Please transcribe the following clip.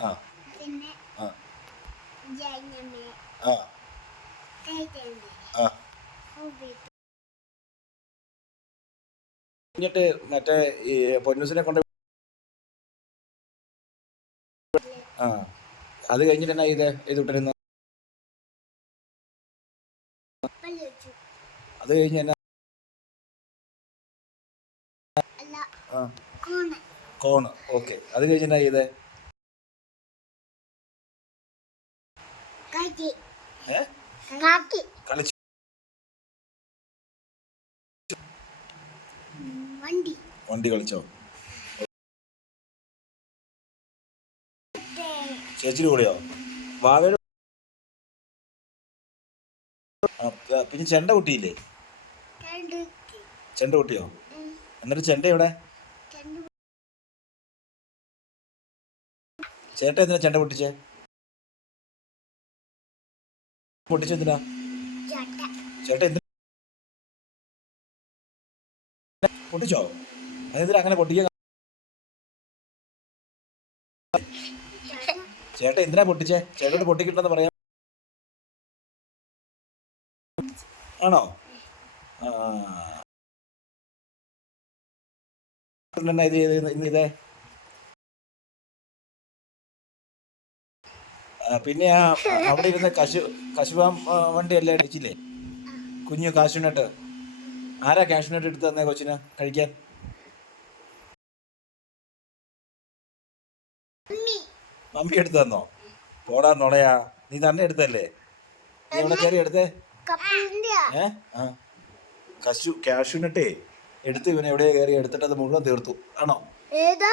ആ. ആ. ആ. ആ. എന്നിട്ട് മറ്റേ ഈ പൊന്നൂസിനെ കൊണ്ട് ആ. അത് കഴിഞ്ഞിട്ട് എന്നാ ഇത് ഇത് പല്ലുവെച്ചു അത് കഴിഞ്ഞ് എന്നാ? കോണ്. ഓക്കെ. അത് കഴിഞ്ഞിട്ട് എന്നാ കളിച്ചു. വണ്ടി. കളിച്ചോ? ചേച്ചിയുടെ കൂടെയോ? വാവയുടെ പിന്നെ ചെണ്ട കുട്ടിയില്ലേ? ചെണ്ട കുട്ടിയോ? എന്നിട്ട് ചെണ്ട എവിടെ? ചേട്ടാ ചേട്ടൻ എന്തിനാ ചെണ്ട പൊട്ടിച്ചേ? പൊട്ടിച്ചെന്തിനാ? ചട്ട ചേട്ടൻ എന്തിനാ? പൊട്ടിച്ചോ? അതെന്തിനാ അങ്ങനെ പൊട്ടിക്കാൻ ചേട്ടൻ എന്തിനാ പൊട്ടിച്ചേ? ചേട്ടനോട് പൊട്ടിക്കിട്ടെന്ന് പറയാം ആണോ? ആ. ഇത് ഇതേ? പിന്നെ ആ അവിടെ ഇരുന്ന കശു കശുവാം വണ്ടി അല്ലേ അടിച്ചില്ലേ കുഞ്ഞു കാശുനട്ട് ആരാ കാശുനട്ട് എടുത്ത് തന്നെ കൊച്ചിന് കഴിക്കാൻ? മമ്മി. എടുത്ത് തന്നോ? പോടാ നുണയാ. നീ തന്നെ എടുത്തല്ലേ? നീ എവിടെ കയറി എടുത്തേ. കപ്പിന്റെ ഏ? ആ. കശു കാശുനട്ടേ എടുത്ത് ഇവനെ എവിടെ കയറി എടുത്തിട്ട് അത് മുഴുവൻ തീർത്തു. ആണോ? ഏതാ?